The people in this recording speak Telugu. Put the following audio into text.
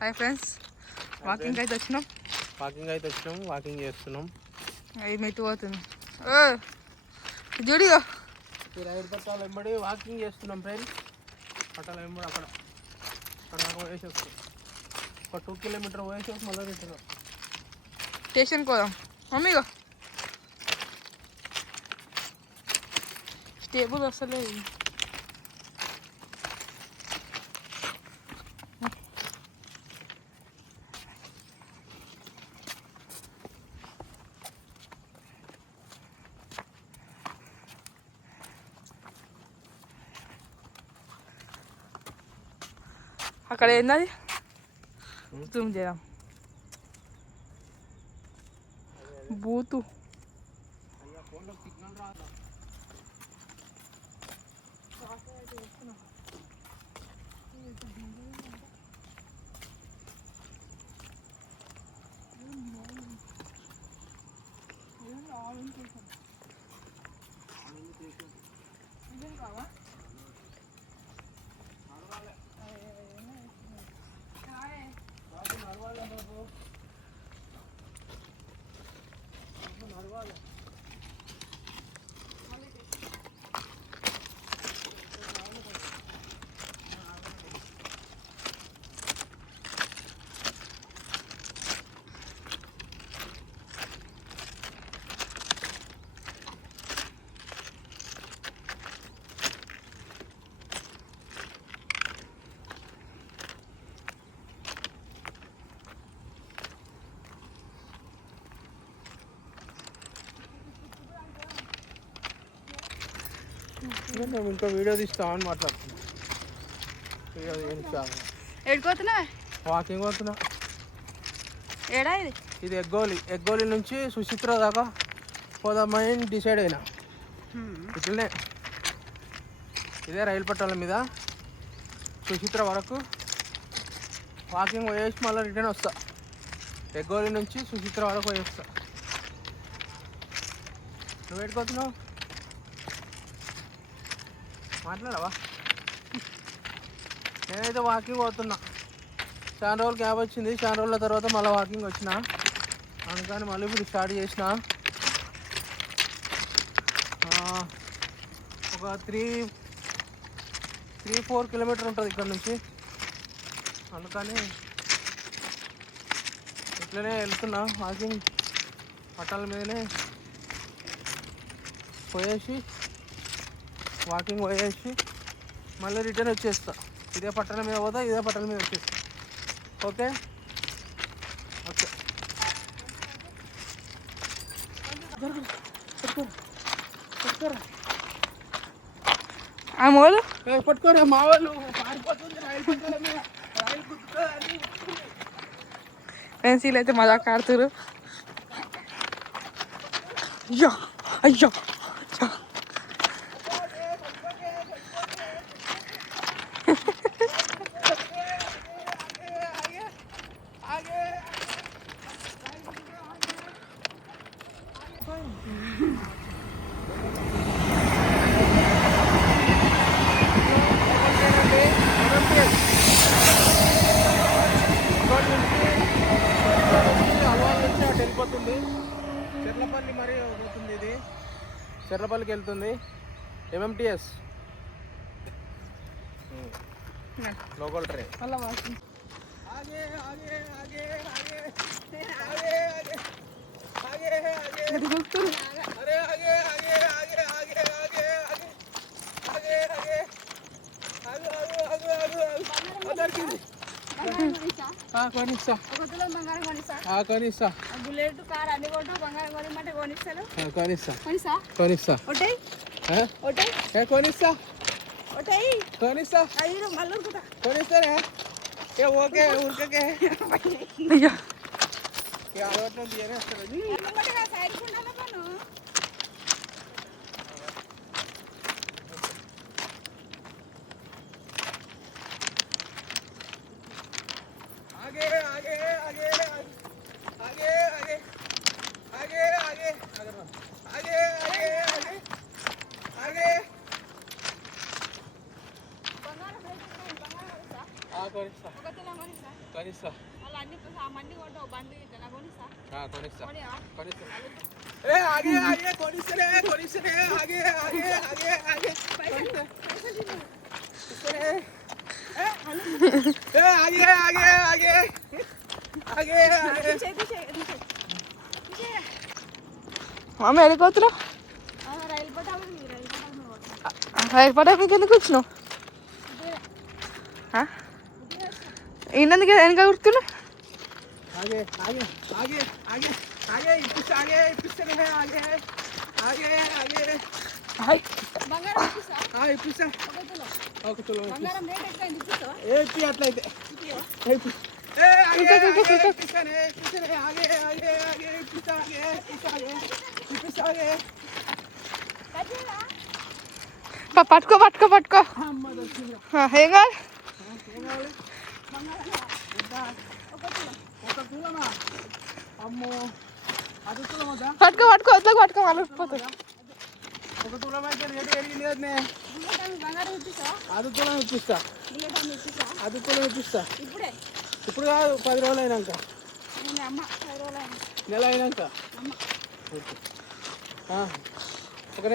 హాయ్ ఫ్రెండ్స్, వాకింగ్ అయితే వచ్చినాం. వాకింగ్ చేస్తున్నాం. అవి మెట్టు పోతుంది. జుడియో రైలు పట్టాల వెంబడి వాకింగ్ చేస్తున్నాం ఫ్రెండ్స్. పట్టాల వెంబడి అక్కడ దాకా పోయేసి వస్తాం. ఒక 2 కిలోమీటర్ పోయేసి వచ్చి మళ్ళీ రిటర్న్ స్టేషన్కి పోదాం. మమ్మీగో స్టేబుల్ వస్తలేదు. అక్కడ ఏంది జూమ్ చేద్దాం. బూతు మేము ఇంకా వీడియో తీస్తామని మాట్లాడుతున్నాం. ఎడుకోతున్నా వాకింగ్ పోతున్నా. ఏడా ఇది ఎగ్గోలి నుంచి సుచిత్ర దాకా పోదామని డిసైడ్ అయినా. ఇట్లనే ఇదే రైలు పట్టాల మీద సుచిత్ర వరకు వాకింగ్ పోయేసి మళ్ళీ రిటర్న్ వస్తా. ఎగ్గోలి నుంచి సుచిత్ర వరకు పోయేస్తా. నువ్వు ఎడుకోతున్నావు? మాట్లాడవా? నేనైతే వాకింగ్ పోతున్నా. చాలా రోజులు గ్యాప్ వచ్చింది. చాలా రోజుల తర్వాత మళ్ళీ వాకింగ్ వచ్చిన, అందుకని మళ్ళీ ఇప్పుడు స్టార్ట్ చేసిన. ఒక 3-4 కిలోమీటర్ ఉంటుంది ఇక్కడ నుంచి. అందుకని ఇట్లనే వెళ్తున్నా వాకింగ్. పట్టాల మీదనే వాకింగ్ పోయేసి మళ్ళీ రిటర్న్ వచ్చేస్తా. ఇదే పట్టణం మీద పోతా, ఇదే పట్టణం మీద వచ్చేస్తా. Okay okay. పట్టుకోరా మా వాళ్ళు పెన్సిల్ అయితే మజాక్ ఆడుతురు. అయ్యో అయ్యో వెళ్ళిపోతుంది. చెర్లపల్లి మరి పోతుంది. ఇది చెర్లపల్లికి వెళ్తుంది. MMTS local train. కొనిస్తా. బుల్లెట్ కార్ అన్ని కొట్టు, బంగారం కొనిమంటే కొనిస్తాను. కొనిస్తా. కొనిస్తా. కొనిస్తానే. ఓకే ఊరికే అలవాటు తీయనేస్తాడు. కొనిస్తా ఒక తులం కొనిస్తా. కొనిస్తా అలా అన్ని ఆ మండి కొంటావు బండి ఇట్లా కొనిస్తా. కొనిస్తా కొనియా? కొనిస్తా ఏ ఆగే ఆగే కొనిస్తనే ఆగే ఆగే ఆగే ఆగే కొనిస్తనే ఏ ఆగే ఆగే ఆగే ఆగే ఆగే మమ్మీ వెళ్ళిపోతున్నావు? రైలు పట్టాలకి ఎందుకు వచ్చినావు? ఈయనందుకు వెనక కుడుతున్నా? आगे आगे आगे आगे आगे इप्पिस्ता आगे इप्पिस्तने आगे आगे आगे హాయ్ इप्पिस्ता ఒక తులం బంగారం రేట్ ఎక్కువ ఇప్పిస్తావా? ఏపీ అట్లయితే ఏ ఆగే ఇప్పిస్తానే ఆగే ఆగే ఆగే ఇప్పిస్తా ఆగే ఇప్పిస్తా ఆగే పట్టుకో పట్టుకో పట్టుకో. అమ్మ దొరికింది ఏం కాదు. ఏం కావాలి ఒక తులమా అమ్మో అది తులం వద్దా పట్టుకో పట్టుకో వద్ద పట్టుకో వాళ్ళు పోతుంది. ఒక తులం అయితే రేటు పెరిగింది కదనే అది తులం ఇప్పిస్తా అది తులం ఇప్పిస్తా ఇప్పుడు కాదు 10 రోజులు అయినాక నెల అయినాక